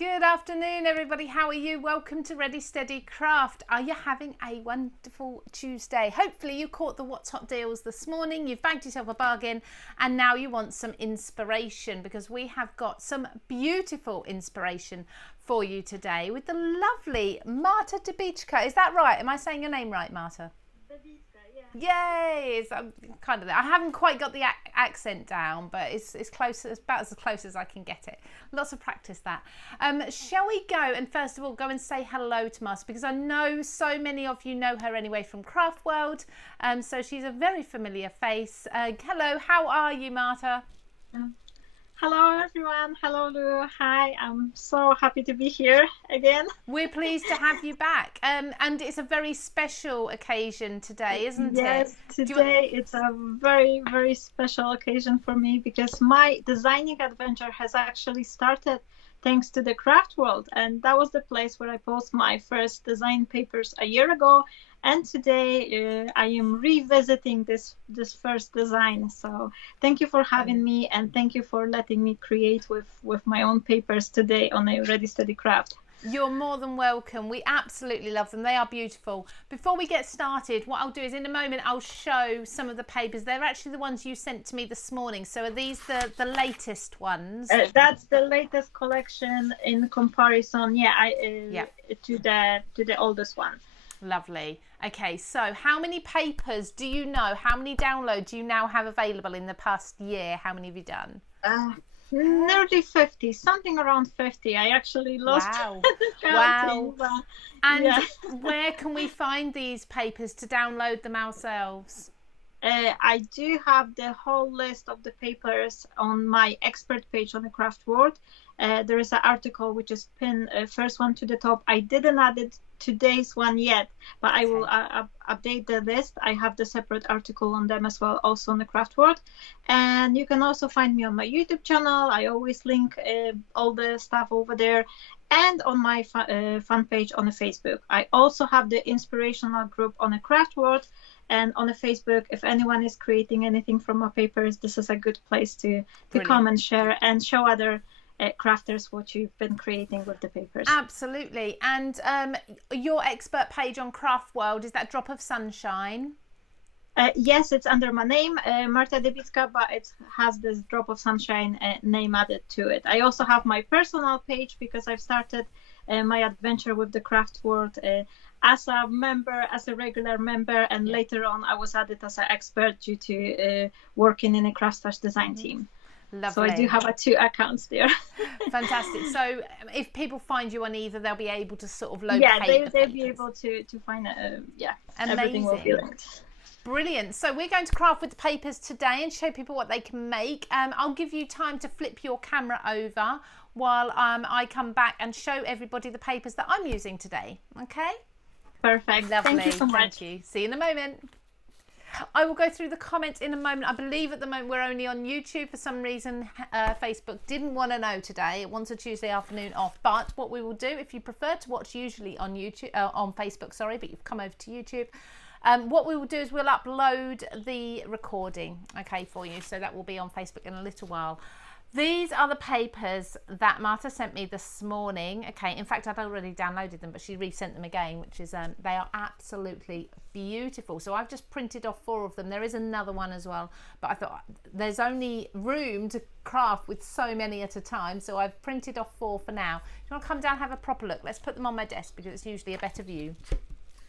Good afternoon, everybody. How are you? Welcome to Ready Steady Craft. Are you having a wonderful Tuesday? Hopefully you caught the What's Hot deals this morning. You've bagged yourself a bargain and now you want some inspiration, because we have got some beautiful inspiration for you today with the lovely Marta Debicka. Is that right? Am I saying your name right, Marta? Yay! It's kind of there. I haven't quite got the accent down, but it's close. It's about as close as I can get it. Lots of practice that. Shall we go and first of all go and say hello to Marta, because I know so many of you know her anyway from Craft World. So she's a very familiar face. Hello, how are you, Marta? Hello everyone, hello Lou, hi, I'm so happy to be here again. We're pleased to have you back, and it's a very special occasion today, isn't it? Yes, today it's a very, very special occasion for me, because my designing adventure has actually started thanks to the Craft World, and that was the place where I posted my first design papers a year ago. And today I am revisiting this first design. So thank you for having me, and thank you for letting me create with my own papers today on a Ready Steady Craft. You're more than welcome. We absolutely love them. They are beautiful. Before we get started, what I'll do is in a moment I'll show some of the papers. They're actually the ones you sent to me this morning. So are these the latest ones? That's the latest collection in comparison, to the oldest one. Lovely. Okay, so how many papers do you know? How many downloads do you now have available in the past year? How many have you done? Nearly 50, something around 50. I actually lost counting. Wow. And where can we find these papers to download them ourselves? I do have the whole list of the papers on my expert page on the Craft World. There is an article which is pinned first one to the top. I didn't add it today's one yet, but I will update the list. I have the separate article on them as well, also on the Craft World. And you can also find me on my YouTube channel. I always link all the stuff over there, and on my fan page on the Facebook. I also have the inspirational group on the Craft World. And on the Facebook, if anyone is creating anything from my papers, this is a good place to come and share and show other crafters what you've been creating with the papers. Absolutely. And your expert page on Craft World, is that Drop of Sunshine? Yes, it's under my name, Marta Debicka, but it has this Drop of Sunshine name added to it. I also have my personal page, because I've started my adventure with the Craft World as a member, as a regular member, and later on I was added as an expert due to working in a Craft design team. Lovely. So I do have 2 accounts there. Fantastic. So if people find you on either, they'll be able to sort of locate they'll be able to find it. Everything will be linked. Brilliant. So we're going to craft with the papers today and show people what they can make. I'll give you time to flip your camera over while I come back and show everybody the papers that I'm using today. Okay? Perfect. Lovely. Thank you so much. Thank you. See you in a moment. I will go through the comments in a moment. I believe at the moment we're only on YouTube. For some reason, Facebook didn't want to know today. It wants a Tuesday afternoon off. But what we will do, if you prefer to watch usually on YouTube, on Facebook, sorry, but you've come over to YouTube, what we will do is we'll upload the recording, okay, for you. So that will be on Facebook in a little while. These are the papers that Marta sent me this morning. Okay, in fact, I'd already downloaded them, but she resent them again, which is, they are absolutely beautiful. So I've just printed off 4 of them. There is another one as well, but I thought there's only room to craft with so many at a time. So I've printed off 4 for now. Do you want to come down and have a proper look? Let's put them on my desk, because it's usually a better view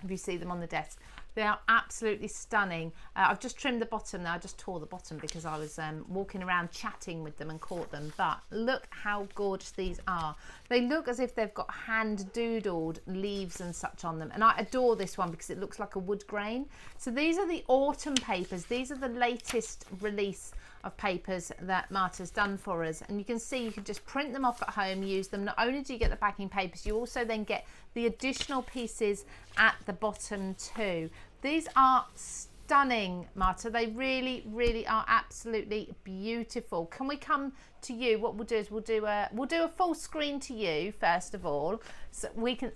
if you see them on the desk. They are absolutely stunning. I've just trimmed the bottom now. I just tore the bottom because I was walking around chatting with them and caught them. But look how gorgeous these are. They look as if they've got hand doodled leaves and such on them. And I adore this one because it looks like a wood grain. So these are the autumn papers. These are the latest release of papers that Marta's done for us, and you can see you can just print them off at home, use them. Not only do you get the backing papers, you also then get the additional pieces at the bottom too. These are stunning, Marta. They really, really are absolutely beautiful. Can we come to you? What we'll do is we'll do a full screen to you first of all, so we can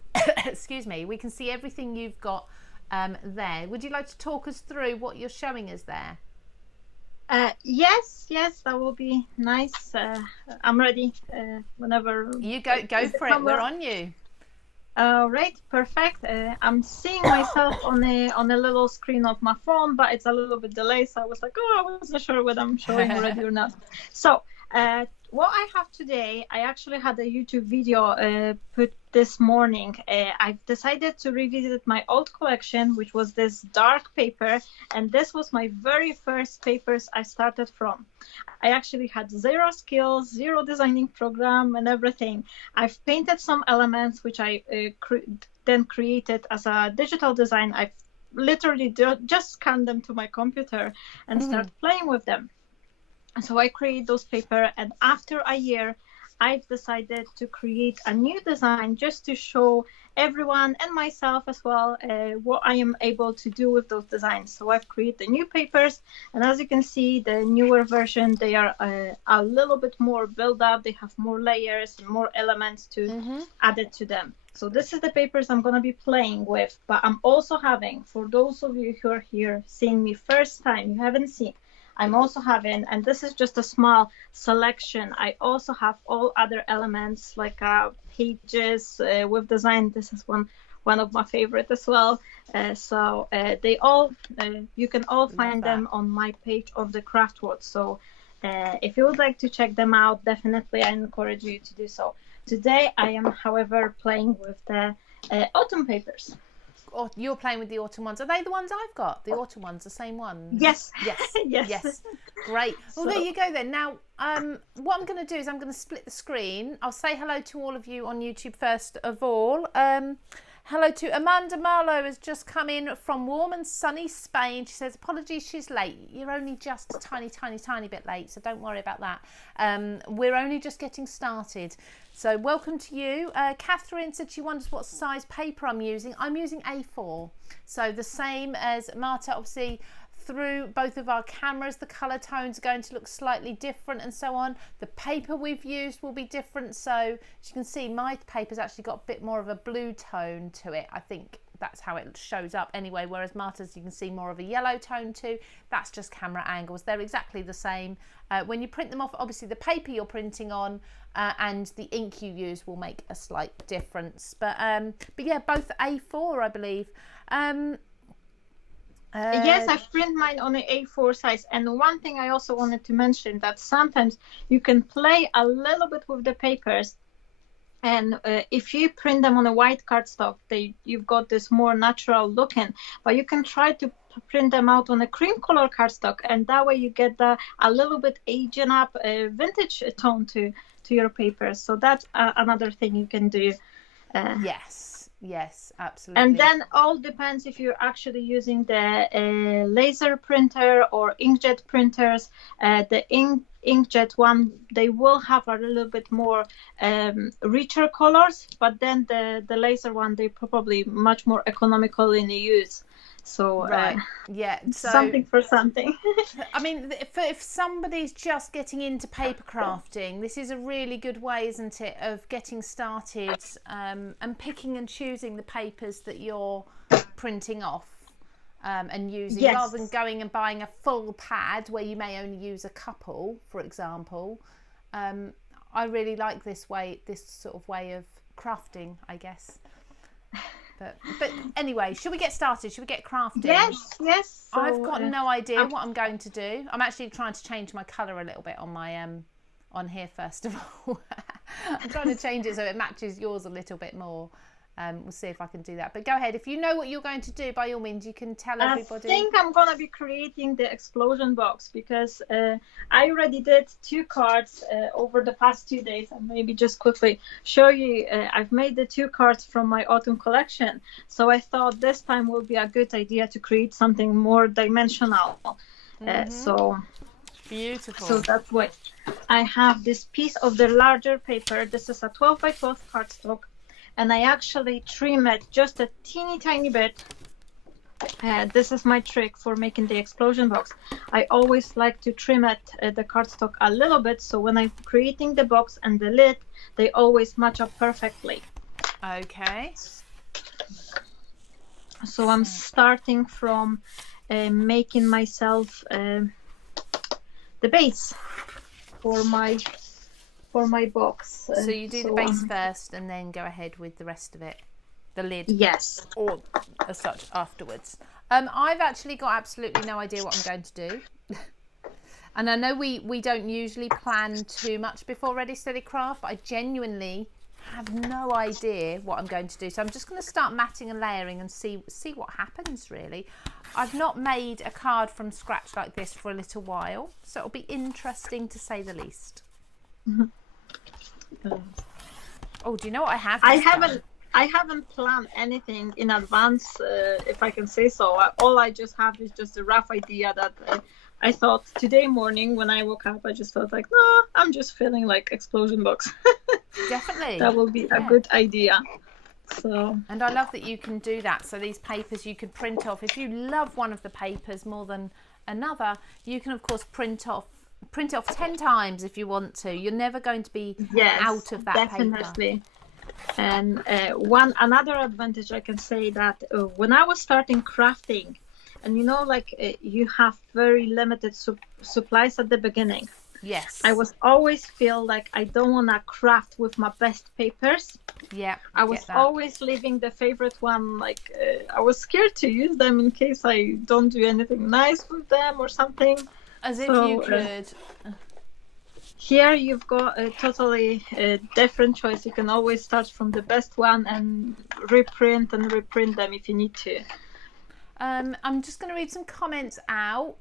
excuse me, we can see everything you've got there. Would you like to talk us through what you're showing us there? Yes, that will be nice. I'm ready whenever. You go for it. We're on you. Right, perfect. I'm seeing myself on a little screen of my phone, but it's a little bit delayed. So I was like, oh, I wasn't sure whether I'm showing already or not. So what I have today, I actually had a YouTube video put this morning. I've decided to revisit my old collection, which was this dark paper, and this was my very first papers I started from. I actually had zero skills, zero designing program and everything. I've painted some elements which I then created as a digital design. I've literally just scanned them to my computer and start playing with them. So I create those paper, and after a year, I've decided to create a new design just to show everyone and myself as well what I am able to do with those designs. So I've created the new papers, and as you can see, the newer version, they are a little bit more built up. They have more layers and more elements to added to them. So this is the papers I'm going to be playing with, but I'm also having, for those of you who are here seeing me first time, you haven't seen, I'm also having, and this is just a small selection, I also have all other elements like pages with design. This is one of my favorite as well. So they all, you can all find them on my page of the craft world. So if you would like to check them out, definitely I encourage you to do so. Today I am, however, playing with the autumn papers. Or you're playing with the autumn ones. Are they the ones I've got? The autumn ones, the same ones? Yes. Yes. Great. Well, there you go then. Now, what I'm going to do is I'm going to split the screen. I'll say hello to all of you on YouTube first of all. Hello to Amanda Marlowe, has just come in from warm and sunny Spain. She says, apologies, she's late. You're only just a tiny bit late, so don't worry about that. We're only just getting started. So welcome to you. Catherine said she wonders what size paper I'm using. I'm using A4. So the same as Marta, obviously, through both of our cameras, the colour tones are going to look slightly different and so on. The paper we've used will be different. So as you can see, my paper's actually got a bit more of a blue tone to it. I think that's how it shows up anyway, whereas Marta's, you can see more of a yellow tone too. That's just camera angles. They're exactly the same. When you print them off, obviously the paper you're printing on and the ink you use will make a slight difference. But yeah, both A4, I believe. Yes, I print mine on an A4 size. And one thing I also wanted to mention, that sometimes you can play a little bit with the papers. And if you print them on a white cardstock, you've got this more natural looking. But you can try to print them out on a cream color cardstock, and that way you get a little bit aging up vintage tone to your papers. So that's another thing you can do. Yes, absolutely. And then all depends if you're actually using the laser printer or inkjet printers. The inkjet one, they will have a little bit more richer colors, but then the laser one, they probably much more economical in the use. So right, yeah, so something for something. I mean, if somebody's just getting into paper crafting, this is a really good way, isn't it, of getting started and picking and choosing the papers that you're printing off and using, rather than going and buying a full pad where you may only use a couple, for example. I really like this sort of way of crafting, I guess. But anyway, should we get started? Should we get crafting? Yes. So, I've got no idea what I'm going to do. I'm actually trying to change my colour a little bit on my on here first of all. I'm trying to change it so it matches yours a little bit more. We'll see if I can do that. But go ahead. If you know what you're going to do, by all means, you can tell everybody. I think I'm going to be creating the explosion box because I already did 2 cards over the past 2 days. And maybe just quickly show you, I've made the 2 cards from my autumn collection. So I thought this time would be a good idea to create something more dimensional. So beautiful. So that's why I have this piece of the larger paper. This is a 12 by 12 cardstock. And I actually trim it just a teeny tiny bit. This is my trick for making the explosion box. I always like to trim it, the cardstock a little bit, so when I'm creating the box and the lid, they always match up perfectly. Okay. So I'm starting from making myself the base for my box. So you do the base first and then go ahead with the rest of it, the lid. Yes. Or as such afterwards. I've actually got absolutely no idea what I'm going to do. And I know we don't usually plan too much before Ready Steady Craft, but I genuinely have no idea what I'm going to do. So I'm just going to start matting and layering and see what happens, really. I've not made a card from scratch like this for a little while, so it'll be interesting to say the least. Oh, do you know what I have? I haven't planned anything in advance, if I can say so. All I just have is just a rough idea that I thought today morning when I woke up, I just felt like, no, I'm just feeling like explosion box. Definitely. That will be a good idea. So. And I love that you can do that. So these papers you could print off. If you love one of the papers more than another, you can of course print off 10 times if you want to. You're never going to be out of that definitely. Paper. And another advantage I can say that when I was starting crafting, and you have very limited supplies at the beginning. Yes. I was always feel like I don't want to craft with my best papers. Yeah. I was always leaving the favorite one, I was scared to use them in case I don't do anything nice with them or something. As if you could. Here you've got a totally different choice. You can always start from the best one and reprint them if you need to. I'm just going to read some comments out.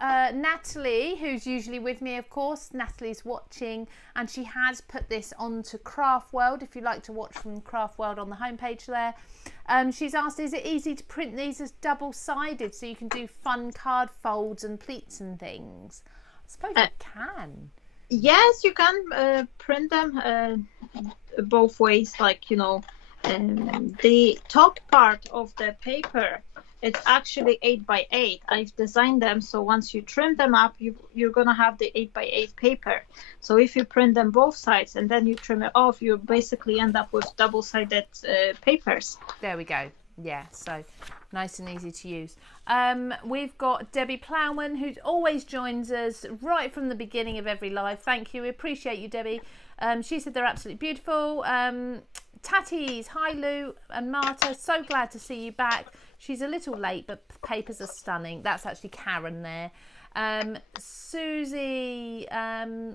Natalie, who's usually with me, of course, Natalie's watching, and she has put this onto Craft World. If you'd like to watch from Craft World on the homepage there. She's asked, is it easy to print these as double-sided so you can do fun card folds and pleats and things? I suppose you can. Yes, you can print them both ways. The top part of the paper, it's actually 8x8. I've designed them so once you trim them up, you're gonna have the 8x8 paper. So if you print them both sides and then you trim it off, you basically end up with double-sided papers. There we go. Yeah, so nice and easy to use. We've got Debbie Plowman, who always joins us right from the beginning of every live. Thank you. We appreciate you, Debbie. She said they're absolutely beautiful. Tatties, hi Lou and Marta. So glad to see you back. She's a little late, but papers are stunning. That's actually Karen there. Susie, so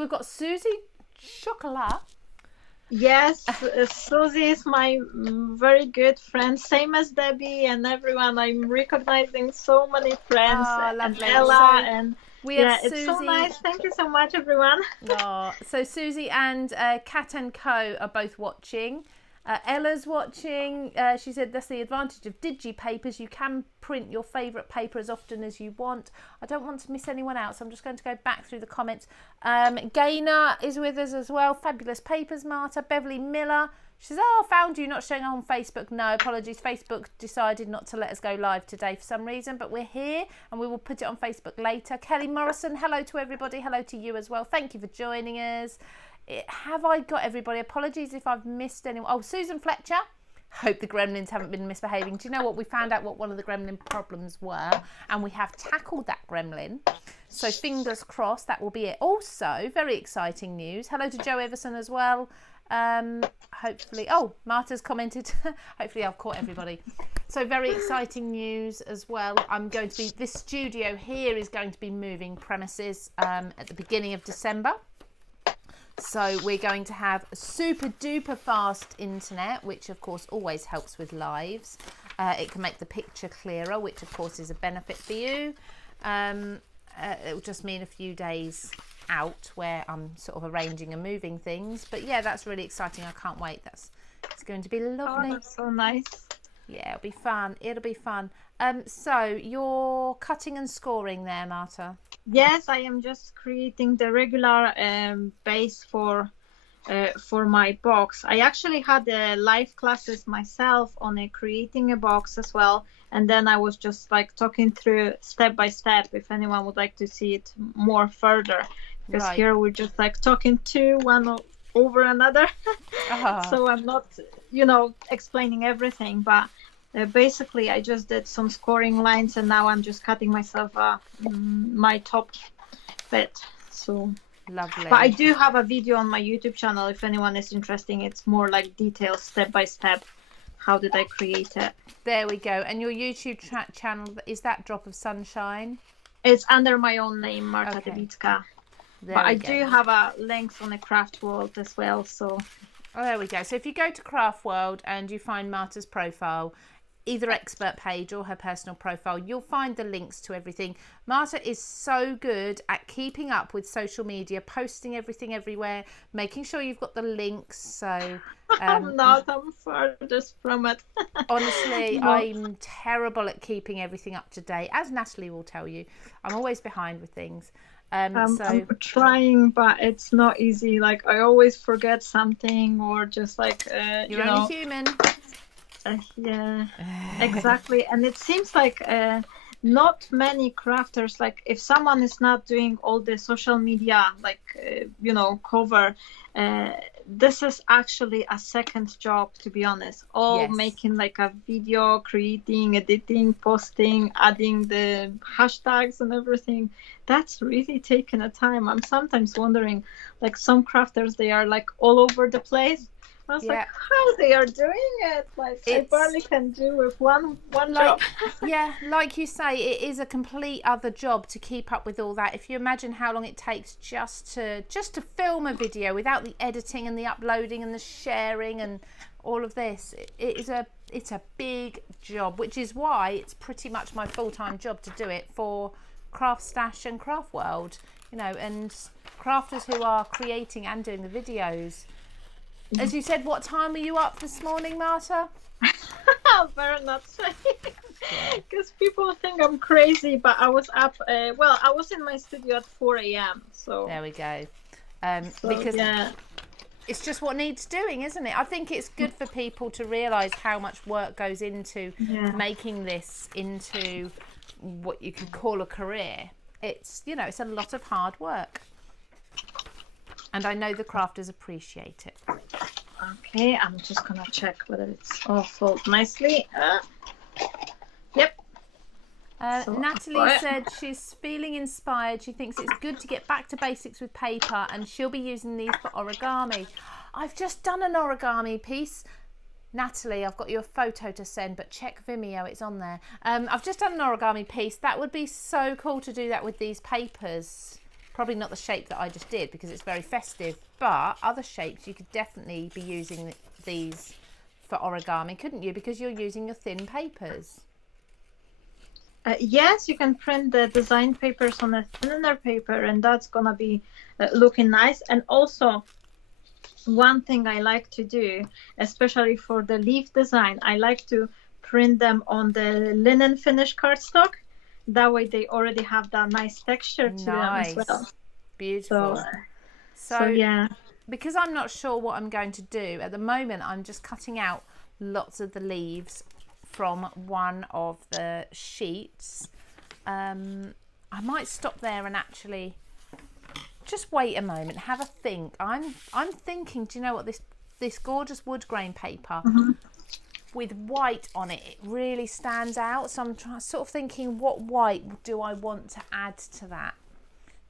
we've got Susie Chocolat. Yes, Susie is my very good friend, same as Debbie and everyone. I'm recognizing so many friends, and Ella, and Susie. It's so nice. Thank you so much, everyone. So Susie and Cat & Co are both watching. Ella's watching. She said that's the advantage of digi-papers. You can print your favourite paper as often as you want. I don't want to miss anyone out, so I'm just going to go back through the comments. Gaynor is with us as well. Fabulous papers, Marta. Beverly Miller. She says, found you, not showing up on Facebook. No, apologies. Facebook decided not to let us go live today for some reason, but we're here and we will put it on Facebook later. Kelly Morrison, hello to everybody. Hello to you as well. Thank you for joining us. Have I got everybody? Apologies if I've missed anyone. Oh, Susan Fletcher. Hope the gremlins haven't been misbehaving. Do you know what? We found out what one of the gremlin problems were, and we have tackled that gremlin. So fingers crossed that will be it. Also, very exciting news. Hello to Joe Everson as well. Hopefully, Marta's commented. Hopefully I've caught everybody. So very exciting news as well. This studio here is going to be moving premises at the beginning of December. So we're going to have super duper fast internet, which of course always helps with lives. It can make the picture clearer, which of course is a benefit for you. It will just mean a few days out where I'm sort of arranging and moving things. But yeah, that's really exciting. I can't wait. It's going to be lovely. Oh, that's so nice. Yeah, it'll be fun. It'll be fun. So you're cutting and scoring there, Marta? Yes, I am just creating the regular base for my box. I actually had live classes myself on creating a box as well, and then I was just talking through step by step if anyone would like to see it more further, because here we're just talking to one over another. So I'm not explaining everything, but Basically, I just did some scoring lines, and now I'm just cutting myself my top bit. So Lovely. but I do have a video on my YouTube channel if anyone is interested. It's more like details, step by step. How did I create it? There we go. And your YouTube channel, is that Drop of Sunshine? It's under my own name, Marta Okay. Debicka. There But we I go. do have a links on the craft world as well. So Oh, there we go. So if you go to Craft World and you find Marta's profile, either expert page or her personal profile, you'll find the links to everything. Marta is so good at keeping up with social media, posting everything everywhere, making sure you've got the links. So I'm not. I'm farthest from it. honestly, No. I'm terrible at keeping everything up to date, as Natalie will tell you. I'm always behind with things. So I'm trying, but it's not easy. Like I always forget something, or just like you're only human. Yeah, exactly. And it seems like not many crafters, like if someone is not doing all the social media, like cover, this is actually a second job, to be honest. All Yes. making like a video, creating, editing, posting, adding the hashtags and everything. That's really taking a time. I'm sometimes wondering, like some crafters, they are like all over the place. I was like, how they are doing it? Like I barely can do with one job. Yeah, like you say, it is a complete other job to keep up with all that. If you imagine how long it takes just to film a video without the editing and the uploading and the sharing and all of this, it's a big job, which is why it's pretty much my full-time job to do it for Craft Stash and Craft World, and crafters who are creating and doing the videos. As you said, what time were you up this morning, Marta? I better not say, because people think I'm crazy. But I was up. I was in my studio at 4 a.m. So there we go. Because it's just what needs doing, isn't it? I think it's good for people to realise how much work goes into making this into what you could call a career. It's it's a lot of hard work. And I know the crafters appreciate it. Okay, I'm just gonna check whether it's all folded nicely. Yep. Natalie said she's feeling inspired. She thinks it's good to get back to basics with paper, and she'll be using these for origami. I've just done an origami piece. Natalie, I've got you a photo to send, but check Vimeo, it's on there. I've just done an origami piece. That would be so cool to do that with these papers. Probably not the shape that I just did because it's very festive, but other shapes you could definitely be using these for origami, couldn't you? Because you're using your thin papers. Yes, you can print the design papers on a thinner paper, and that's gonna be looking nice. And also, one thing I like to do, especially for the leaf design, I like to print them on the linen finish cardstock. That way they already have that nice texture to them as well. Beautiful. So yeah. Because I'm not sure what I'm going to do at the moment, I'm just cutting out lots of the leaves from one of the sheets. I might stop there and actually just wait a moment, have a think. I'm thinking, do you know what, this gorgeous wood grain paper with white on it, it really stands out. So I'm sort of thinking, what white do I want to add to that?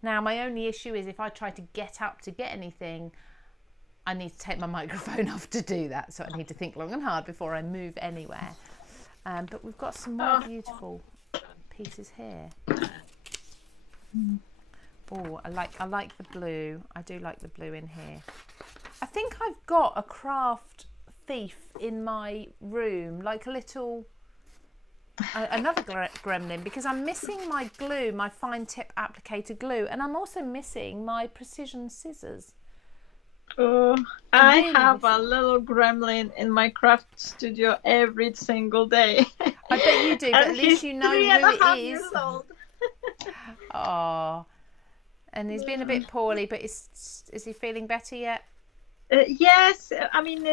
Now, my only issue is if I try to get up to get anything, I need to take my microphone off to do that. So I need to think long and hard before I move anywhere. But we've got some more beautiful pieces here. Oh, I like the blue. I do like the blue in here. I think I've got a craft thief in my room, like a little another gremlin, because I'm missing my glue, my fine tip applicator glue, and I'm also missing my precision scissors. I have a little gremlin in my craft studio every single day. I bet you do, but at least you know who it is. Oh, and he's been a bit poorly, but is he feeling better yet? Yes, I mean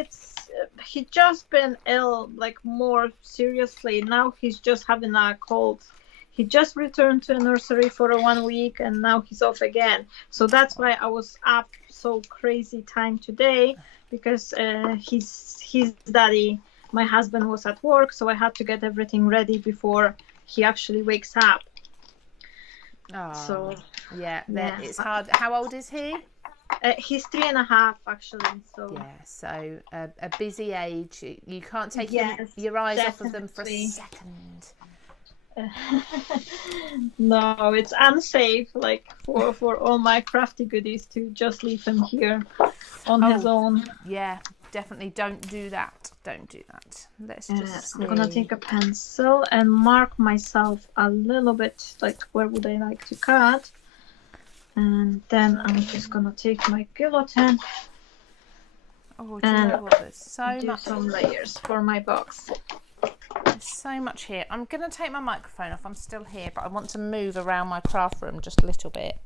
he's just been ill, like more seriously. Now he's just having a cold. He just returned to a nursery for 1 week, and now he's off again. So that's why I was up so crazy time today, because his daddy my husband was at work, so I had to get everything ready before he actually wakes up. Oh, So yeah, yeah. it's hard. How old is he? He's 3.5 actually. So Yeah, so a busy age. You can't take yes, your eyes off of them for a definitely. second. No, it's unsafe, like for all my crafty goodies, to just leave him here on his own. Yeah, definitely don't do that. Don't do that. Let's just see. I'm gonna take a pencil and mark myself a little bit, like where would I like to cut, and then I'm just gonna take my guillotine Oh, do you know what? There's so do much. some layers for my box. There's so much here. I'm going to take my microphone off. I'm still here, but I want to move around my craft room just a little bit.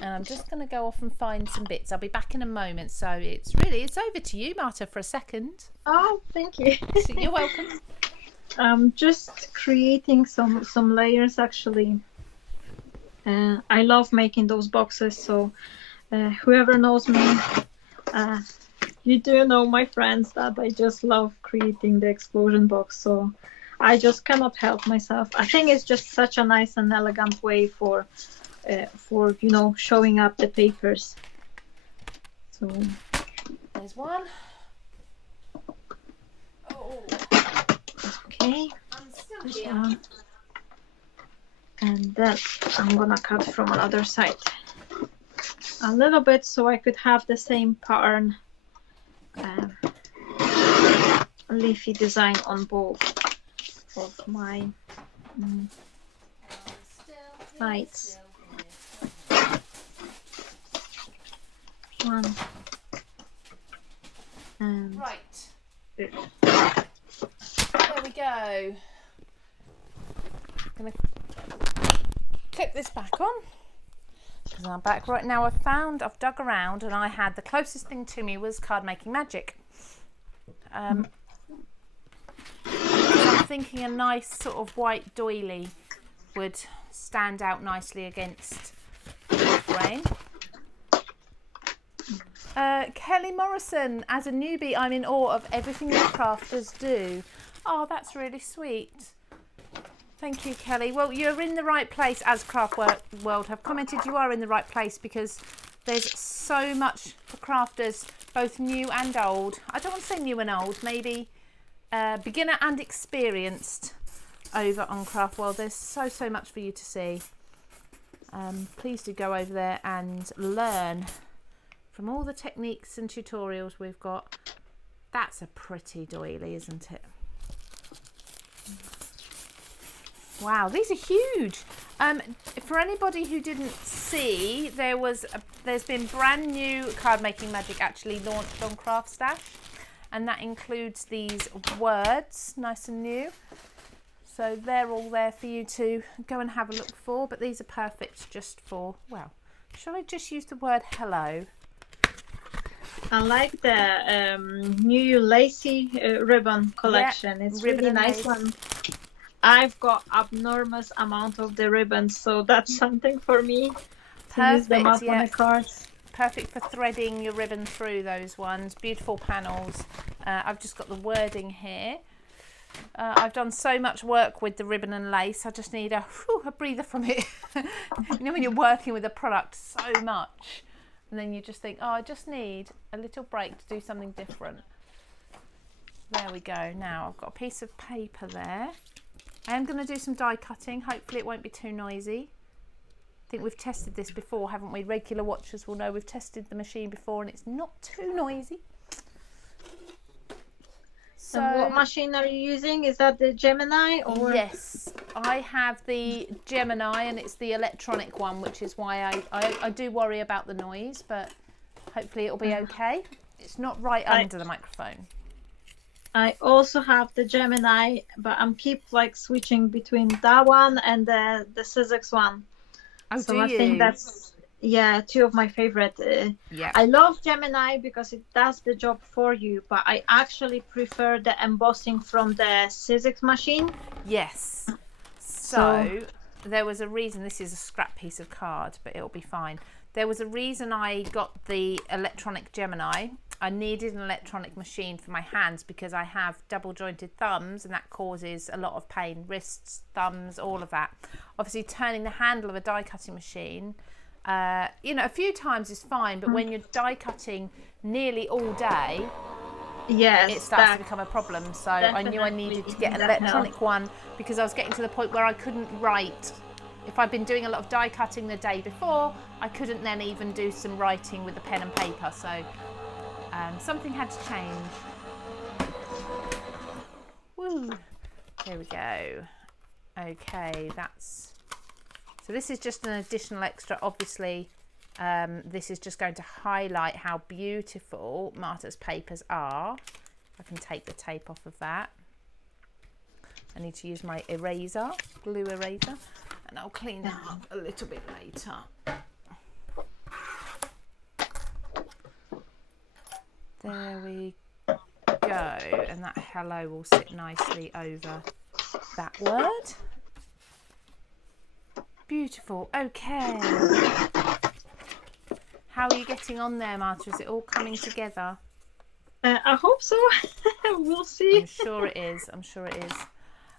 And I'm just going to go off and find some bits. I'll be back in a moment. So it's over to you, Marta, for a second. Oh, thank you. So you're welcome. I'm just creating some layers actually. I love making those boxes, so whoever knows me, you do know, my friends, that I just love creating the explosion box, so I just cannot help myself. I think it's just such a nice and elegant way for showing up the papers. So there's one. Oh, okay. I'm still here. And then I'm gonna cut from another side a little bit so I could have the same pattern leafy design on both of my sides. One and Right. two. There we go. I'm going to clip this back on because I'm back right now. I've dug around, and I had the closest thing to me was Card Making Magic. I'm thinking a nice sort of white doily would stand out nicely against the grain. Kelly Morrison, as a newbie, I'm in awe of everything your crafters do. Oh, that's really sweet. Thank you, Kelly. Well, you're in the right place, as Craft World have commented. You are in the right place because there's so much for crafters, both new and old. I don't want to say new and old, maybe beginner and experienced over on Craft World. There's so much for you to see. Please do go over there and learn from all the techniques and tutorials we've got. That's a pretty doily, isn't it? Wow, these are huge. For anybody who didn't see, there's been brand new Card Making Magic actually launched on Craft Stash, and that includes these words, nice and new. So they're all there for you to go and have a look for, but these are perfect just for, well, shall I just use the word hello? I like the new lacy ribbon collection. Yeah, it's really nice one. I've got abnormous amount of the ribbons, so that's something for me to use them up on the cards. Perfect for threading your ribbon through those ones. Beautiful panels. I've just got the wording here. I've done so much work with the ribbon and lace. I just need a breather from it. You know when you're working with a product so much, and then you just think, oh, I just need a little break to do something different. There we go. Now I've got a piece of paper there. I am going to do some die cutting. Hopefully it won't be too noisy. I think we've tested this before, haven't we? Regular watchers will know we've tested the machine before and it's not too noisy. So, and what machine are you using? Is that the Gemini? Or? Yes, I have the Gemini, and it's the electronic one, which is why I do worry about the noise, but hopefully it'll be okay. It's not right under the microphone. I also have the Gemini, but I'm keep like switching between that one and the Sizzix one. Oh, so I think that's two of my favorite. Yeah. I love Gemini because it does the job for you, but I actually prefer the embossing from the Sizzix machine. Yes. So there was a reason. This is a scrap piece of card, but it'll be fine. There was a reason I got the electronic Gemini. I needed an electronic machine for my hands because I have double jointed thumbs, and that causes a lot of pain, wrists, thumbs, all of that. Obviously turning the handle of a die cutting machine, you know, a few times is fine, but when you're die cutting nearly all day, yes, it starts to become a problem. So I knew I needed to get an electronic one because I was getting to the point where I couldn't write. If I'd been doing a lot of die cutting the day before, I couldn't then even do some writing with a pen and paper. So something had to change. Woo! There we go. Okay, so this is just an additional extra. Obviously, this is just going to highlight how beautiful Marta's papers are. I can take the tape off of that. I need to use my eraser, glue eraser, and I'll clean that up a little bit later. There we go, and that hello will sit nicely over that word. Beautiful. Okay. How are you getting on there, Marta? Is it all coming together? I hope so. We'll see. I'm sure it is. I'm sure it is.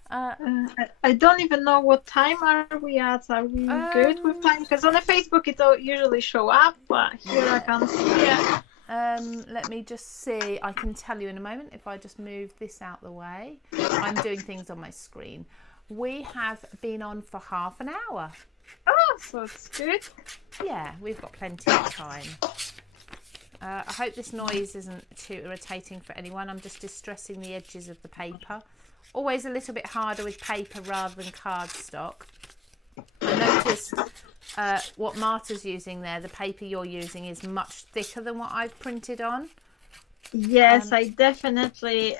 I don't even know what time are we at. Are we good with time? Because on the Facebook it don't usually show up, but here I can't see it. Let me just see. I can tell you in a moment if I just move this out the way. I'm doing things on my screen. We have been on for half an hour. Oh, so it's good. Yeah, we've got plenty of time. I hope this noise isn't too irritating for anyone. I'm just distressing the edges of the paper. Always a little bit harder with paper rather than cardstock. I noticed what Marta's using there, the paper you're using is much thicker than what I've printed on. Yes, I definitely...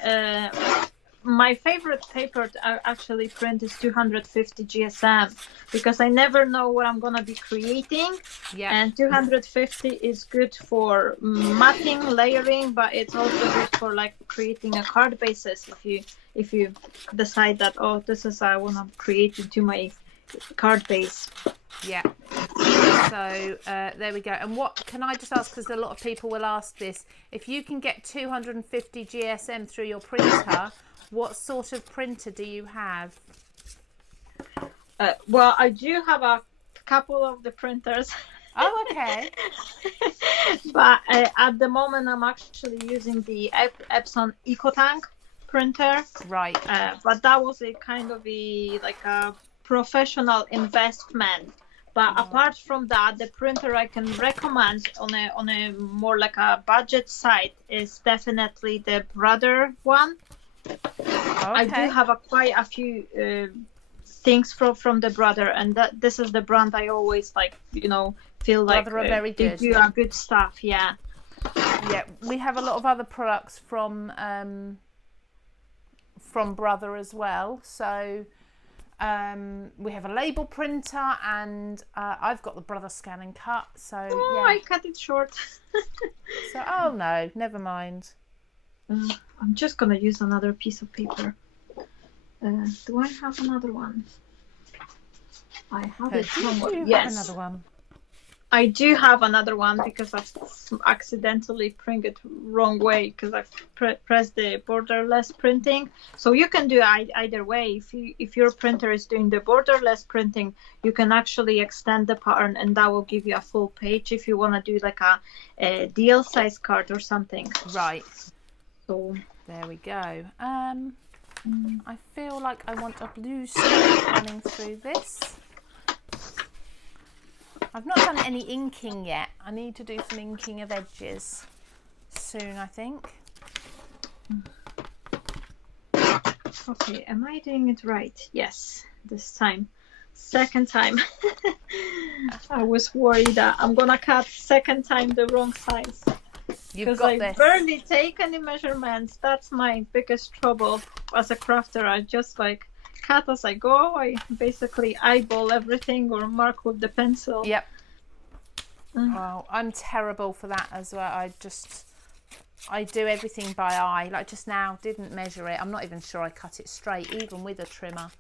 my favorite paper to actually print is 250 GSM because I never know what I'm gonna be creating. Yeah. And 250 is good for matting, layering, but it's also good for like creating a card basis if you decide that, oh, this is I wanna create into my card base. Yeah. So there we go. And what can I just ask, because a lot of people will ask this, if you can get 250 GSM through your printer, what sort of printer do you have? Well, I do have a couple of the printers. Oh, okay. But at the moment, I'm actually using the Epson EcoTank printer. Right. But that was a kind of like a professional investment. But apart from that, the printer I can recommend on a more like a budget side is definitely the Brother one. Okay. I do have quite a few things from the Brother, and this is the brand I always feel like Brother are very good. They do good stuff. Yeah. Yeah, we have a lot of other products from Brother as well. So we have a label printer, and I've got the Brother Scan and Cut. So yeah. I cut it short. So oh no, never mind. I'm just gonna use another piece of paper. Do I have another one? I have it somewhere. Yes, another one. I do have another one because I accidentally printed it wrong way because I pressed the borderless printing. So you can do either way. If your printer is doing the borderless printing, you can actually extend the pattern, and that will give you a full page if you want to do like a DL size card or something. Right. So there we go. I feel like I want a blue streak running through this. I've not done any inking yet. I need to do some inking of edges soon, I think. Okay, am I doing it right? Yes, this time. Second time. I was worried that I'm gonna cut second time the wrong size. You've got I barely take any measurements. That's my biggest trouble as a crafter. I just cut as I go. I basically eyeball everything or mark with the pencil. Yep. Well, I'm terrible for that as well. I do everything by eye. Like just now, didn't measure it. I'm not even sure I cut it straight, even with a trimmer.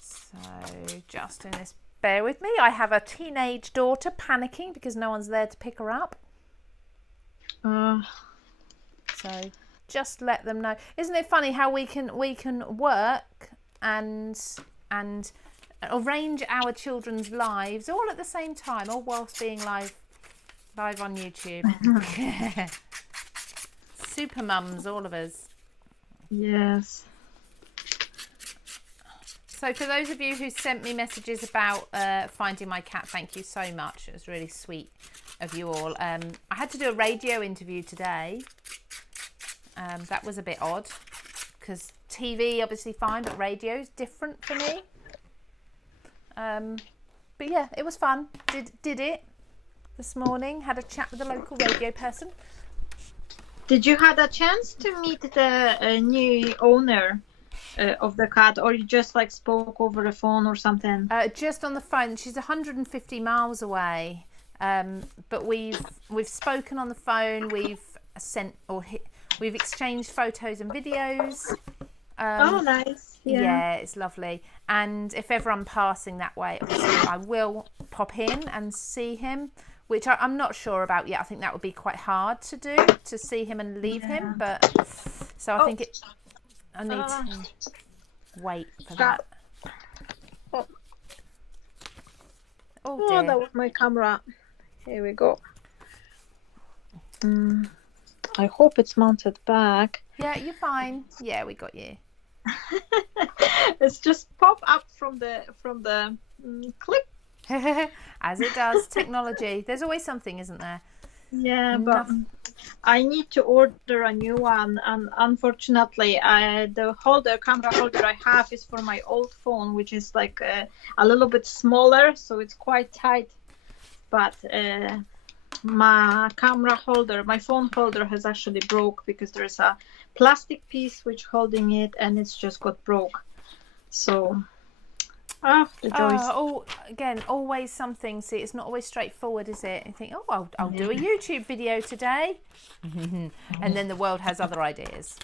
So just in this bear with me. I have a teenage daughter panicking because no one's there to pick her up. So just let them know. Isn't it funny how we can work and arrange our children's lives all at the same time, all whilst being live on YouTube. Super mums, all of us. Yes. So for those of you who sent me messages about finding my cat, thank you so much. It was really sweet of you all. I had to do a radio interview today. That was a bit odd because TV obviously fine, but radio is different for me. But yeah, it was fun. Did it this morning. Had a chat with the local radio person. Did you have a chance to meet the new owner of the cat, or you just like spoke over the phone or something? Just on the phone. She's 150 miles away. But we've spoken on the phone. We've we've exchanged photos and videos. Oh, nice. Yeah, it's lovely. And if ever I'm passing that way, obviously I will pop in and see him, which I'm not sure about yet. I think that would be quite hard to do, to see him and leave him. But so I think I need to wait for that. Oh dear. That was my camera. Here we go. I hope it's mounted back. Yeah, you're fine. Yeah, we got you. It's just pop up from the clip. As it does. Technology. There's always something, isn't there? Yeah, but I need to order a new one, and unfortunately, the camera holder I have is for my old phone, which is like a little bit smaller, so it's quite tight. But my phone holder has actually broke because there's a plastic piece which holding it, and it's just got broke. So the joys. Again, always something. See, it's not always straightforward, is it? You think, I'll do a YouTube video today, and then the world has other ideas.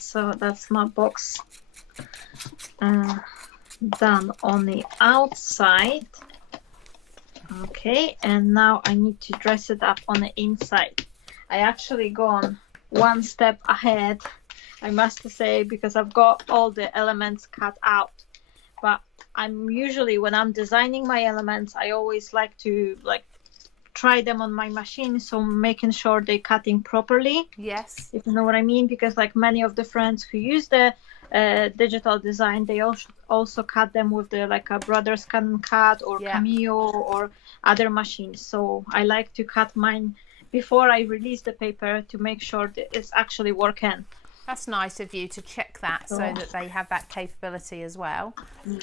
So that's my box done on the outside. Okay, and now I need to dress it up on the inside. I actually gone one step ahead, I must say, because I've got all the elements cut out. But I'm usually, when I'm designing my elements, I always like to try them on my machine, so making sure they're cutting properly. Yes. If you know what I mean, because like many of the friends who use the digital design, they also cut them with the a Brothers Cut Cut or Cameo or other machines. So I like to cut mine before I release the paper to make sure that it's actually working. That's nice of you to check that so that they have that capability as well. Yeah.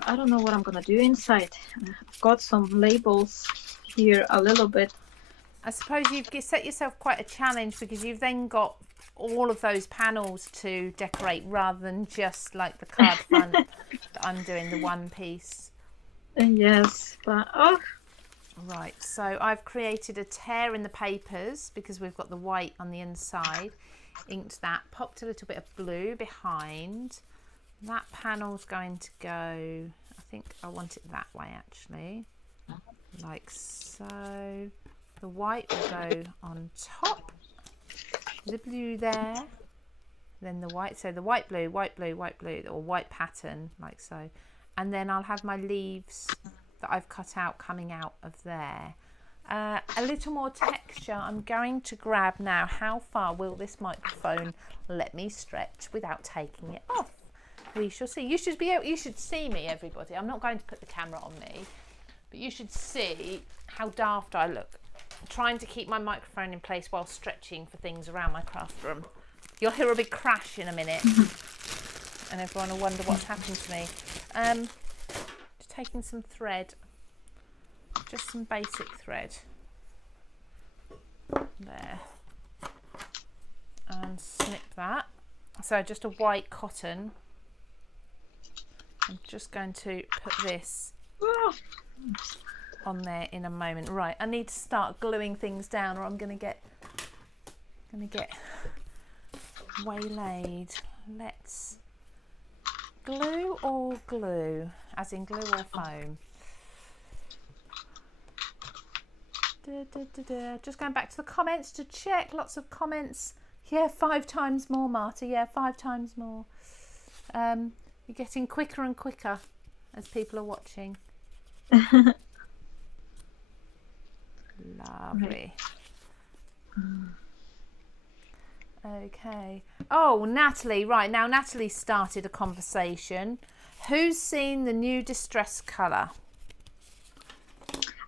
I don't know what I'm gonna do inside. I've got some labels here a little bit. I suppose you've set yourself quite a challenge because you've then got all of those panels to decorate rather than just like the card front that I'm doing, the one piece. Yes, but Right, so I've created a tear in the papers because we've got the white on the inside. Inked that, popped a little bit of blue behind. That panel's going to go, I think I want it that way actually, like so. The white will go on top, the blue there, then the white, so the white, blue, or white pattern, like so. And then I'll have my leaves that I've cut out coming out of there. A little more texture. I'm going to grab now, how far will this microphone let me stretch without taking it off? We shall see. You should see me, everybody. I'm not going to put the camera on me, but you should see how daft I look, trying to keep my microphone in place while stretching for things around my craft room. You'll hear a big crash in a minute, and everyone will wonder what's happened to me. Just taking some thread, just some basic thread. There. And snip that. So just a white cotton. I'm just going to put this on there in a moment. Right, I need to start gluing things down or I'm going to get waylaid. Let's glue or glue? As in glue or foam? Just going back to the comments to check. Lots of comments. Yeah, 5 times more, Marta. Yeah, 5 times more. You're getting quicker and quicker as people are watching. Lovely. Okay. Oh, Natalie. Right, now Natalie started a conversation. Who's seen the new distress colour?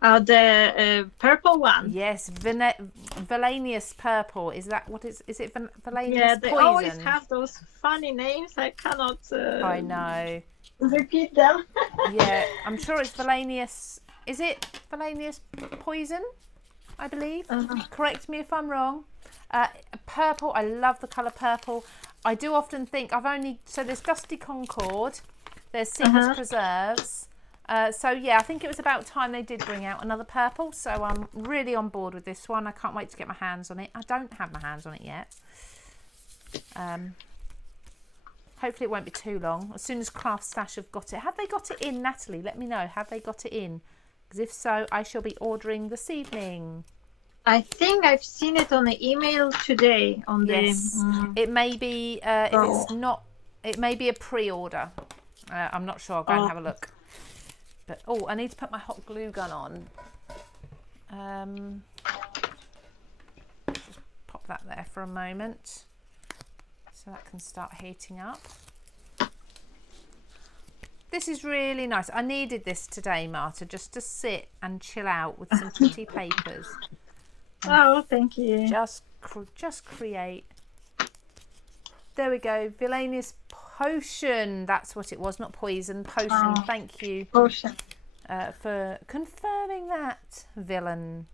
The purple one. Yes, Villainius purple. Is that what is it? Villainius Yeah, they poison? always have those funny names. I cannot I know. repeat them. Yeah, I'm sure it's Villainius. Is it Villainius poison? I believe. Correct me if I'm wrong. Purple. I love the colour purple. I do often think so there's Dusty Concord. There's Seamus Preserves. So yeah, I think it was about time they did bring out another purple. So I'm really on board with this one. I can't wait to get my hands on it. I don't have my hands on it yet. Hopefully it won't be too long. As soon as Craft Stash have got it. Have they got it in, Natalie? Let me know. Have they got it in? Because if so, I shall be ordering this evening. I think I've seen it on the email today. It may be, if it's not, it may be a pre-order. I'm not sure. I'll go and have a look. But I need to put my hot glue gun on. Just pop that there for a moment, so that can start heating up. This is really nice. I needed this today, Marta, just to sit and chill out with some pretty papers. Oh, thank you. Just create. There we go. Villainius potion. That's what it was, not poison. Potion. Thank you. Potion. For confirming that, villain.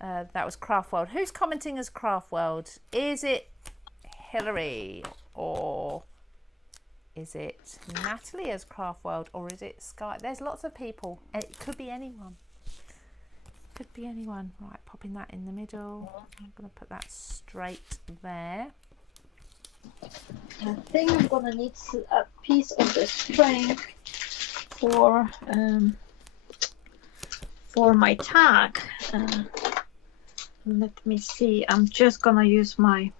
That was Craftworld. Who's commenting as Craftworld? Is it Hillary or is it Natalie as Craftworld or is it Sky? There's lots of people. It could be anyone. Could be anyone. Right, popping that in the middle. I'm going to put that straight there. I think I'm going to need a piece of the string for my tag. Let me see. I'm just going to use my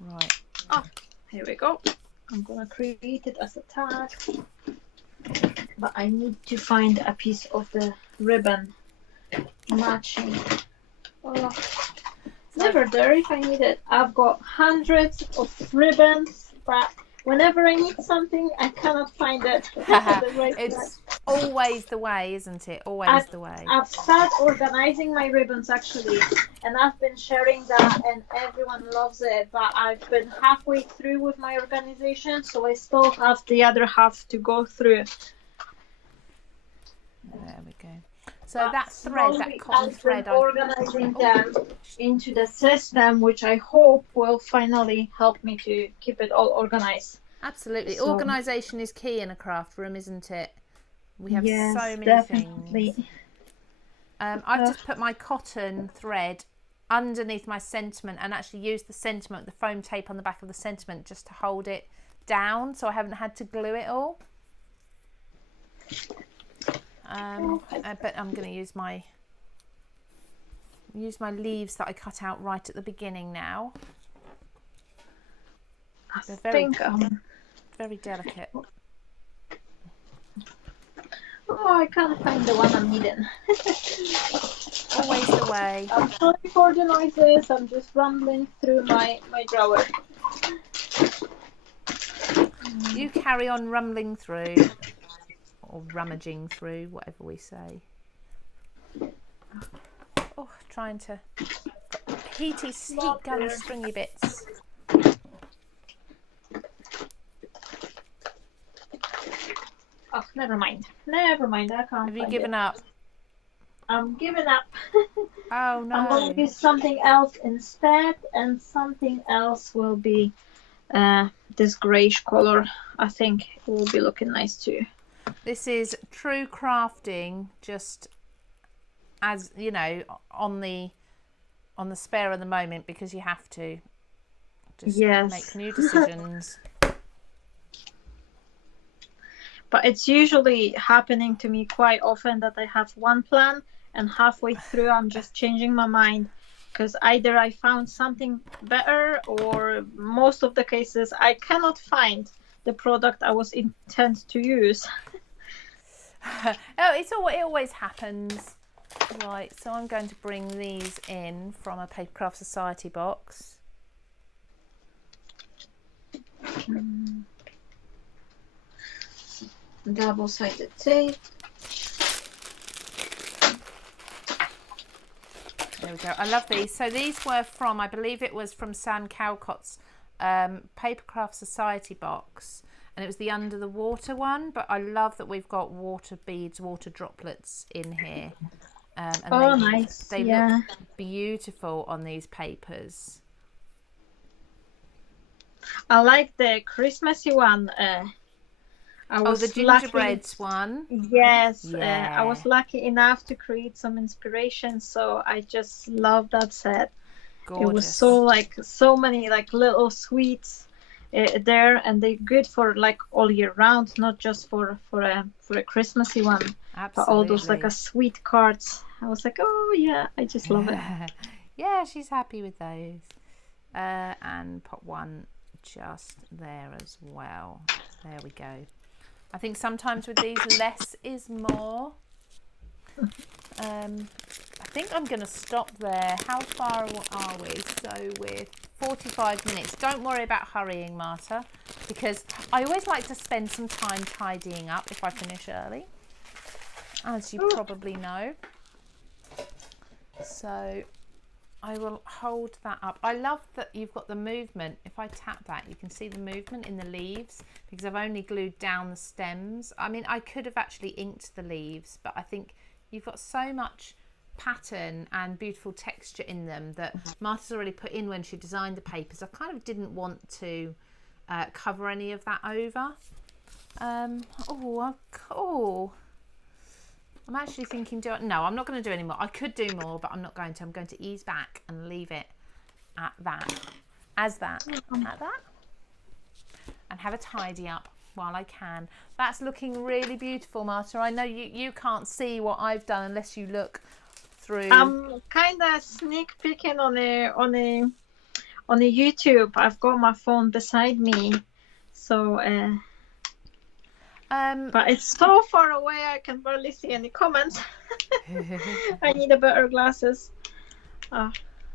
right. Oh, here we go. I'm going to create it as a tag. But I need to find a piece of the ribbon matching. Oh, never there if I need it. I've got hundreds of ribbons, but whenever I need something, I cannot find it. It's always the way, isn't it? Always the way. I've started organizing my ribbons actually, and I've been sharing that, and everyone loves it. But I've been halfway through with my organization, so I still have the other half to go through. There we go. So that thread, that cotton thread, organizing them into the system, which I hope will finally help me to keep it all organized. Absolutely, organisation is key in a craft room, isn't it? We have so many definitely. things. I've just put my cotton thread underneath my sentiment and actually used the sentiment, the foam tape on the back of the sentiment, just to hold it down, so I haven't had to glue it all. But I'm going to use my leaves that I cut out right at the beginning now. They're very delicate. Oh, I can't find the one I'm needing. Always the way. I'm sorry for the noises. I'm just rumbling through my drawer. You carry on rumbling through. Or rummaging through, whatever we say. Oh, trying to heat gun stringy bits. Oh, never mind. I can't. Have you given up? I'm giving up. Oh no. I'm going to use something else instead, and something else will be this greyish color. I think it will be looking nice too. This is true crafting, just as you know, on the spare at the moment, because you have to. just Yes. make new decisions. But it's usually happening to me quite often that I have one plan and halfway through I'm just changing my mind, because either I found something better, or most of the cases I cannot find the product I was intent to use. Oh, it always happens. Right, so I'm going to bring these in from a Papercraft Society box. Double-sided tape. There we go. I love these. So these were from, I believe it was from Sam Calcott's Papercraft Society box, and it was the under the water one. But I love that we've got water beads, water droplets in here. And Nice. They look beautiful on these papers. I like the Christmassy one. The gingerbread one. Yes, Yeah. I was lucky enough to create some inspiration, so I just love that set. Gorgeous. It was so many like little sweets there, and they're good for like all year round, not just for a Christmassy one. Absolutely. But all those like sweet cards. I was like, oh yeah, I just love it. Yeah, she's happy with those. And put one just there as well. There we go. I think sometimes with these, less is more. I think I'm going to stop there. How far are we? So we're 45 minutes. Don't worry about hurrying, Marta, because I always like to spend some time tidying up if I finish early, as you probably know. So I will hold that up. I love that you've got the movement. If I tap that, you can see the movement in the leaves, because I've only glued down the stems. I mean, I could have actually inked the leaves, but I think you've got so much pattern and beautiful texture in them that Marta's already put in when she designed the papers. I kind of didn't want to cover any of that over. I'm actually thinking, no, I'm not going to do any more. I could do more, but I'm not going to. I'm going to ease back and leave it at that, at that, and have a tidy up while I can. That's looking really beautiful, Marta. I know you can't see what I've done unless you look through. I'm kind of sneak peeking on a YouTube. I've got my phone beside me, so. But it's so far away I can barely see any comments. I need a better glasses.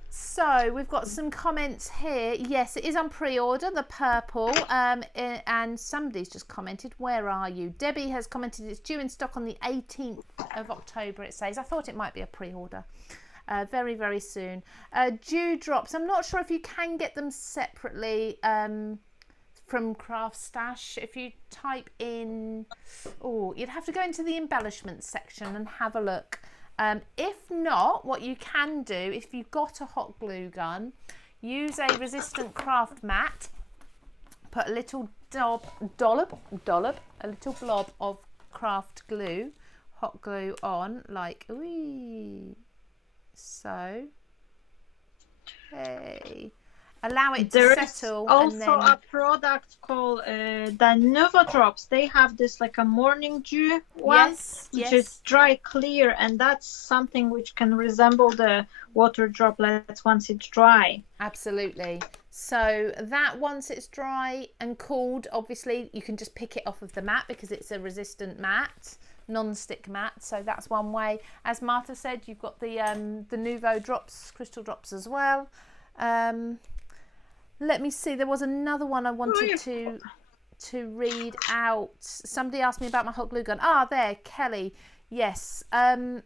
So we've got some comments here. Yes, it is on pre-order, the purple. And somebody's just commented, where are you? Debbie has commented it's due in stock on the 18th of October, it says. I thought it might be a pre-order. Very, very soon. Dewdrops. I'm not sure if you can get them separately from Craft Stash. If you type in, you'd have to go into the embellishments section and have a look. If not, what you can do, if you've got a hot glue gun, use a resistant craft mat, put a little dollop, a little blob of craft glue, hot glue on, like so. Hey. Allow it to settle. There's and also then... a product called the Nuvo Drops. They have this like a morning dew one, which is dry clear, and that's something which can resemble the water droplets once it's dry. Absolutely. So that once it's dry and cooled, obviously you can just pick it off of the mat because it's a resistant mat, non-stick mat. So that's one way. As Marta said, you've got the Nuvo drops, crystal drops as well. Let me see. There was another one I wanted to read out. Somebody asked me about my hot glue gun. There, Kelly. Yes. The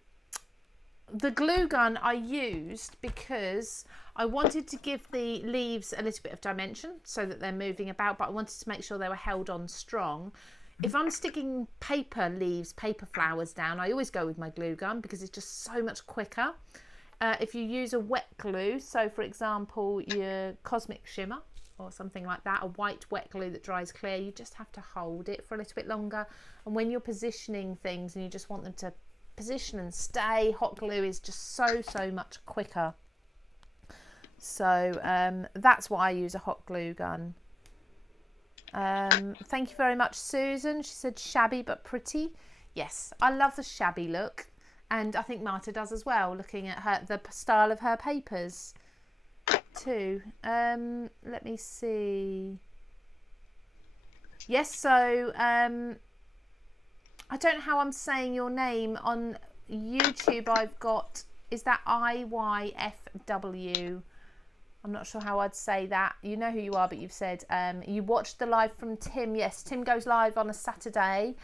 glue gun I used because I wanted to give the leaves a little bit of dimension so that they're moving about, but I wanted to make sure they were held on strong. If I'm sticking paper leaves, paper flowers down, I always go with my glue gun because it's just so much quicker. If you use a wet glue, so for example your Cosmic Shimmer or something like that, a white wet glue that dries clear, you just have to hold it for a little bit longer. And when you're positioning things and you just want them to position and stay, hot glue is just so much quicker. So that's why I use a hot glue gun. Thank you very much, Susan. She said shabby but pretty. Yes, I love the shabby look, and I think Marta does as well, looking at the style of her papers too. Let me see. Yes, so I don't know how I'm saying your name on YouTube. I've got, is that IYFW? I'm not sure how I'd say that. You know who you are, but you've said you watched the live from Tim. Yes, Tim goes live on a Saturday.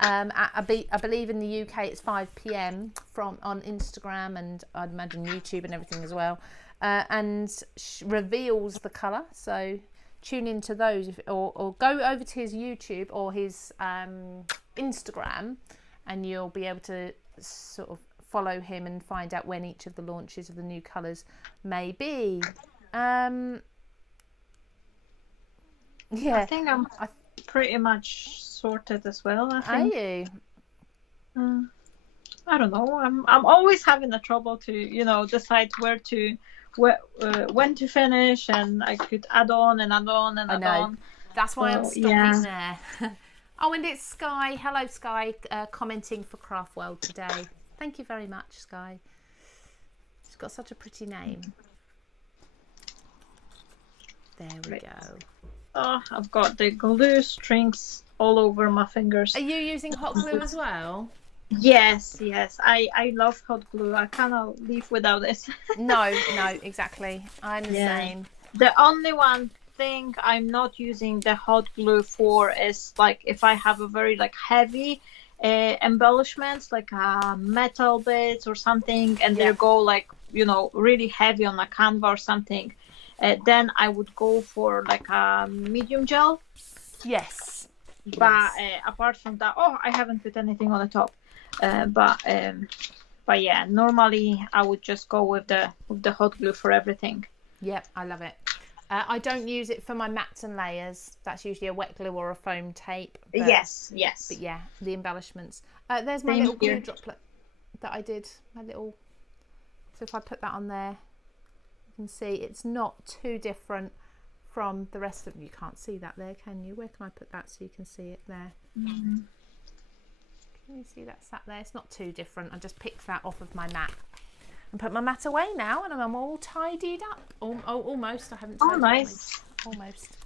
I believe in the UK it's 5 p.m. on Instagram, and I'd imagine YouTube and everything as well. And reveals the colour. So tune into those, or go over to his YouTube or his Instagram, and you'll be able to sort of follow him and find out when each of the launches of the new colours may be. Yeah, I think I'm pretty much sorted as well. I think. Are you? I don't know. I'm always having the trouble to decide when to finish, and I could add on and add on and add on. That's why I'm stopping there. Oh, and it's Sky. Hello, Sky, commenting for Craft World today. Thank you very much, Sky. She's got such a pretty name. There we go. Oh, I've got the glue strings all over my fingers. Are you using hot glue as well? Yes. I love hot glue. I cannot live without it. No, exactly. I'm the same. The only one thing I'm not using the hot glue for is like if I have a very heavy embellishments, like metal bits or something, and they go really heavy on a canvas or something. Then I would go for a medium gel. Yes. But apart from that, I haven't put anything on the top. But yeah, normally I would just go with the hot glue for everything. Yep, I love it. I don't use it for my mats and layers. That's usually a wet glue or a foam tape. But, yes. But yeah, the embellishments. There's my little glue droplet that I did. So if I put that on there, you can see it's not too different from the rest of them. You can't see that there, can you? Where can I put that so you can see it there? Mm-hmm. Can you see that sat there? It's not too different. I just picked that off of my mat and put my mat away now, and I'm all tidied up. Almost. I haven't. Oh, nice. Almost.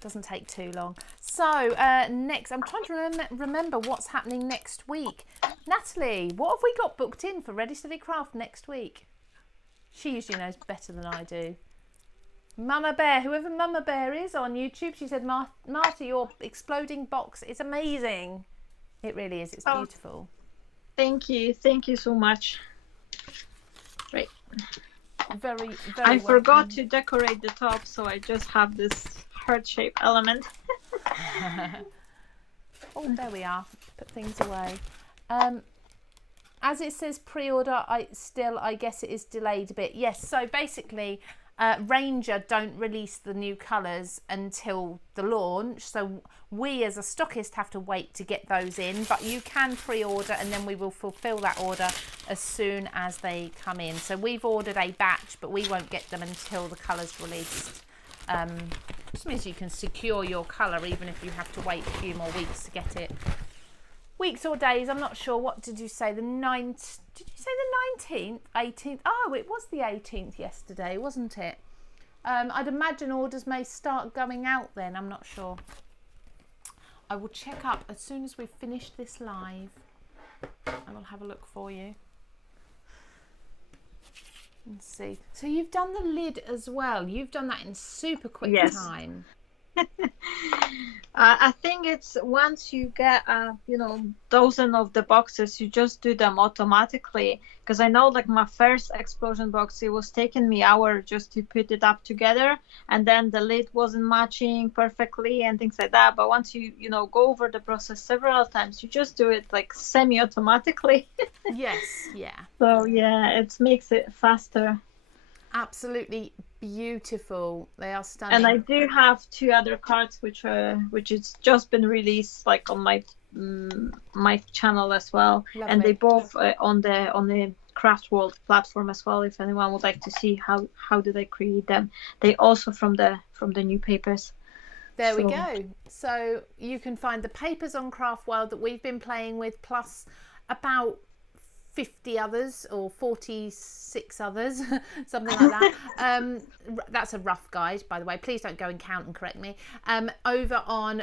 Doesn't take too long. So next, I'm trying to remember what's happening next week. Natalie, what have we got booked in for Ready Steady Craft next week? She usually knows better than I do. Mama Bear, whoever Mama Bear is on YouTube, she said, Marta, your exploding box is amazing. It really is. It's beautiful. Thank you so much. Right. Very I forgot to decorate the top, so I just have this heart-shaped element. Oh, there we are. Put things away. As it says pre-order, I guess it is delayed a bit. Yes, so basically Ranger don't release the new colours until the launch, so we as a stockist have to wait to get those in, but you can pre-order and then we will fulfill that order as soon as they come in. So we've ordered a batch, but we won't get them until the colours released. Just means you can secure your colour even if you have to wait a few more weeks to get it. Weeks or days, I'm not sure. What did you say? Did you say the 19th? 18th? Oh, it was the 18th yesterday, wasn't it? I'd imagine orders may start going out then. I'm not sure. I will check up as soon as we've finished this live. I will have a look for you. Let's see. So you've done the lid as well. You've done that in super quick time. I think it's once you get dozen of the boxes, you just do them automatically, because I know my first explosion box, it was taking me hours just to put it up together, and then the lid wasn't matching perfectly and things like that. But once you go over the process several times, you just do it semi-automatically. Yes, yeah. So yeah, it makes it faster. Absolutely beautiful. They are stunning. And I do have 2 other cards which has just been released on my channel as well. Lovely. And they both on the Craft World platform as well. If anyone would like to see how did I create them, they also from the new papers. There we go. So you can find the papers on Craft World that we've been playing with, plus about 50 others or 46 others, something like that. That's a rough guide, by the way. Please don't go and count and correct me. Over on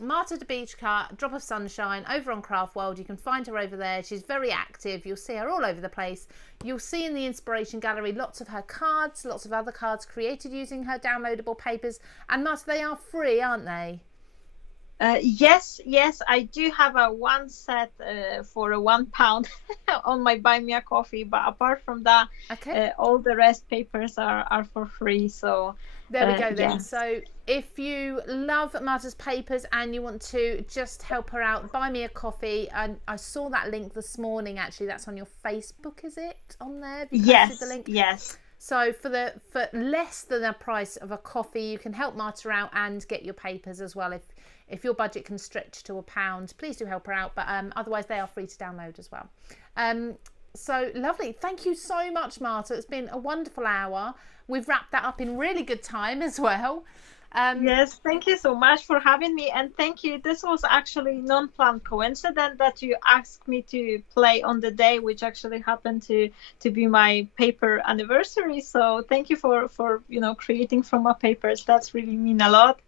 Marta Debicka, Drop of Sunshine, over on Craft World. You can find her over there. She's very active. You'll see her all over the place. You'll see in the inspiration gallery lots of her cards, lots of other cards created using her downloadable papers. And Marta, they are free, aren't they? Yes, I do have a one set for £1 on my Buy Me a Coffee, but apart from that, all the rest papers are for free. So there we go then. Yes. So if you love Marta's papers and you want to just help her out, buy me a coffee. And I saw that link this morning. Actually, that's on your Facebook, is it? On there? Have you posted the link? Yes. So for less than the price of a coffee, you can help Marta out and get your papers as well. If your budget can stretch to £1, please do help her out. But otherwise, they are free to download as well. So lovely. Thank you so much, Marta. It's been a wonderful hour. We've wrapped that up in really good time as well. Yes, thank you so much for having me, and thank you. This was actually non-planned coincidence that you asked me to play on the day, which actually happened to be my paper anniversary. So thank you for creating from my papers. That's really mean a lot,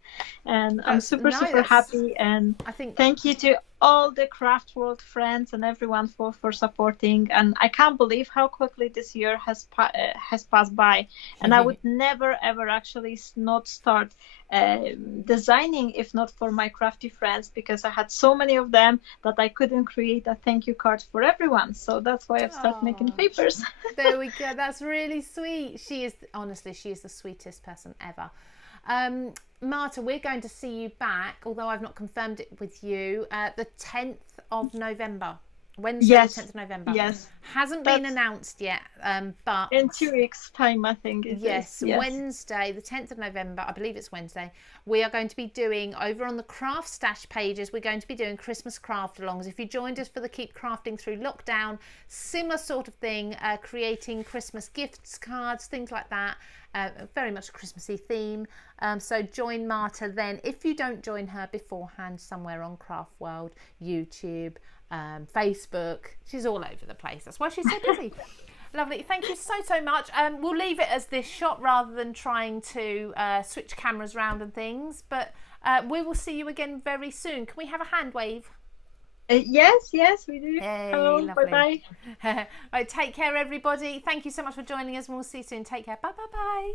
and I'm super happy. And thank you to all the Craft World friends and everyone for supporting. And I can't believe how quickly this year has passed by, and I would never ever actually not start designing if not for my crafty friends, because I had so many of them that I couldn't create a thank you card for everyone. So that's why I've started making papers. There we go. That's really sweet. She is the sweetest person ever. Marta, we're going to see you back, although I've not confirmed it with you, the 10th of November. Wednesday, the 10th of November. Yes. Hasn't been announced yet, but in 2 weeks' time, I think it is. Yes, Wednesday, the 10th of November, I believe it's Wednesday, we are going to be doing, over on the Craft Stash pages, we're going to be doing Christmas craft alongs. If you joined us for the Keep Crafting Through Lockdown, similar sort of thing, creating Christmas gifts, cards, things like that, very much a Christmassy theme. So join Marta then, if you don't join her beforehand, somewhere on Craft World, YouTube, Facebook. She's all over the place. That's why she's so busy. Lovely. Thank you so much. We'll leave it as this shot rather than trying to switch cameras around and things, but we will see you again very soon. Can we have a hand wave? Yes, we do. Hey, hello, bye. Right, take care everybody. Thank you so much for joining us, and we'll see you soon. Take care. Bye.